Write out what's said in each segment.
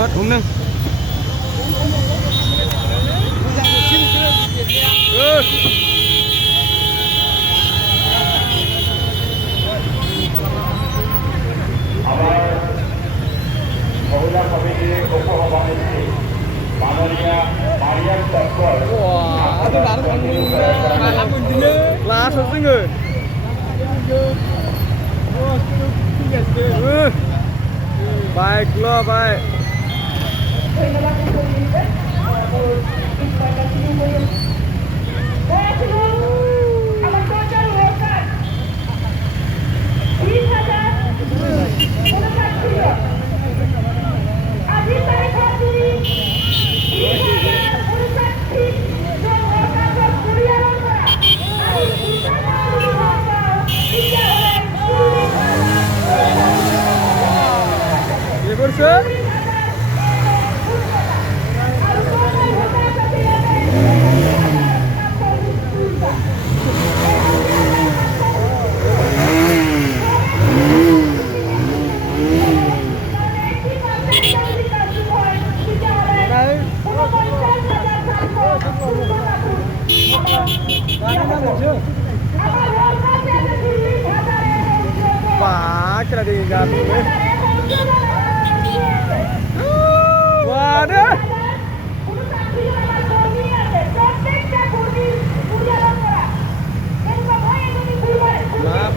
Bớt uống nâng. মহিলা কমিটির উপসভাপতি মাননীয়া মারিয়াম চক্কর Lá số sinh người. Baik lo baik. Sir? Wah, kira tinggal dulu. Waduh. Maaf.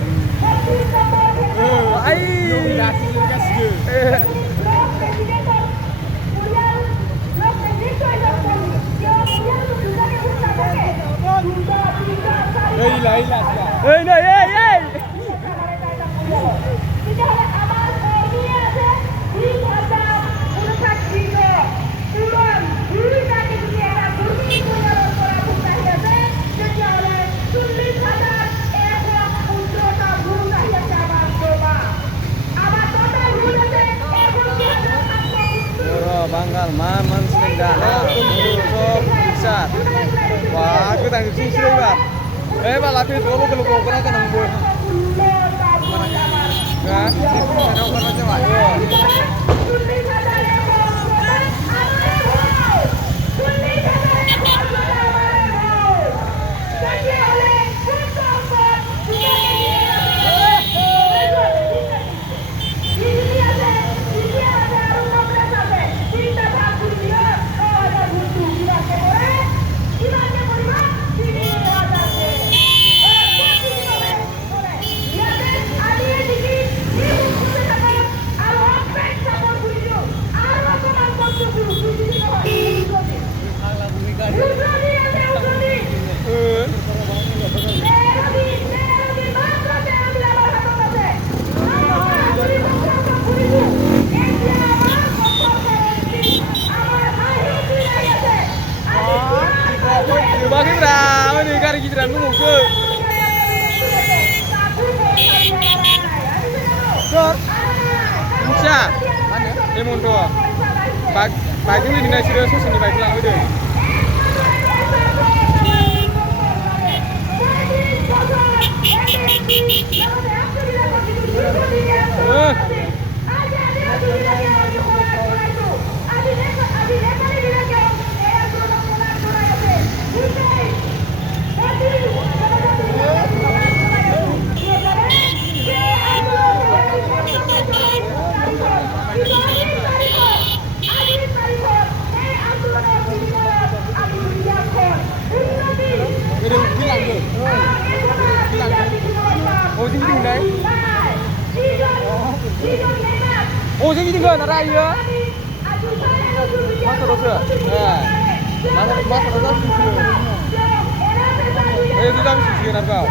Banggal maman senggana untuk bisa. Wah, kita tanggung sini sih Pak. Pak lapis dulu kalau kena kan nunggu. Ya, itu ada orang aja Pak. Bagi berapa nih kari kisaran mengukur? Kor, bisa? Emon doa. Bagi ini nasi rasa sini bagi lah udah. Oh, jadi tinggal nara ya? Masa dosa? Nah, masa dosa sih. Itu kan sih nara.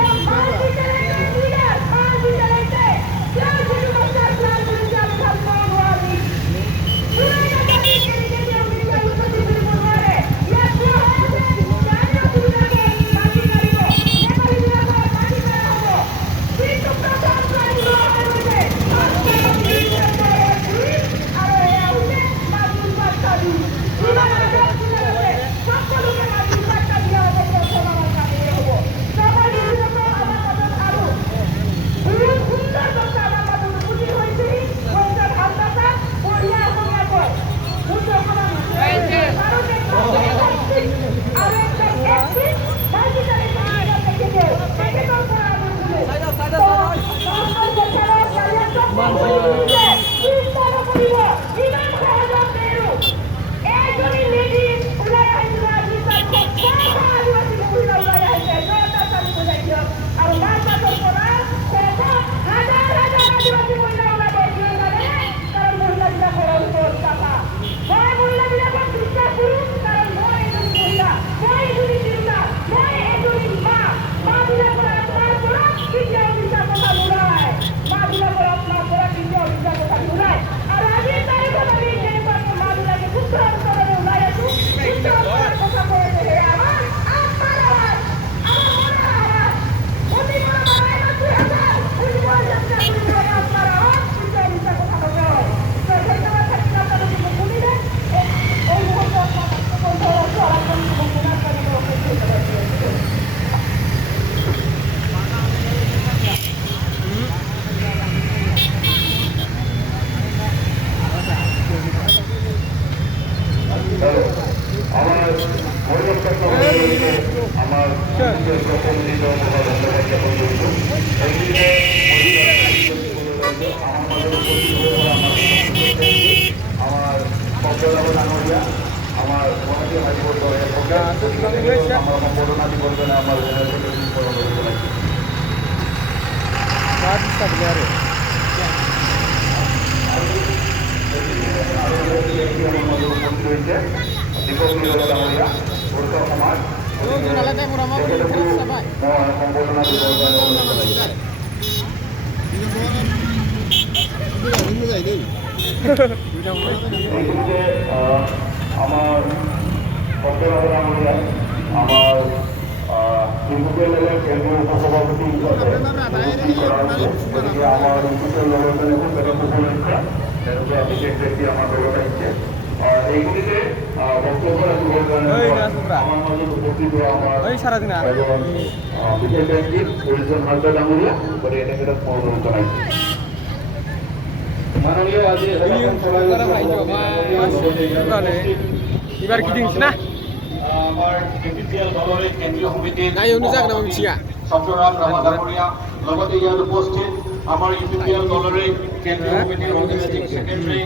আমার প্রতিনিধিত্ব জ্ঞাপন করব। এইগুলিতে আমার পদ্মনাভ ডাঙরিয়া আমার মহাজি হাজিপুর দলের আমার সম্বর্ধনা দিবর্জনে আমার রয়েছে দীপক ডাঙরিয়া ওরকা সমাজ সম্বর্ধনা দিবর্জনে এইগুলিতে আমার পদ্মনাভ ডাঙরিয়া আমার ইউপিএল লেভেল কেন্দ্রীয় উপসভাপতি হিসাবে করা হচ্ছে। এদিকে আমার ইউপিএল লেভেল উপলক্ষা বিশেষ ব্যক্তি আমার ব্যবহার হচ্ছে। এইগুলিতে বক্তব্য আমার মাঝে উপস্থিত আমার এবং বিশেষ ব্যক্তি পরিজন হালদা ডাঙরিয়া করে এটাকে সম্বোধন করা হচ্ছে। মাননীয় আজ এবার কি দিন না আমার ইউপিএল দলের কেন্দ্রীয় সমিতির চট্টগ্রাম ডাঙরিয়া লগতে ইয়াত উপস্থিত আমাৰ ইউপিএল দলের কেন্দ্রীয় সমিতির অর্গানাইজিং সেক্রেটারি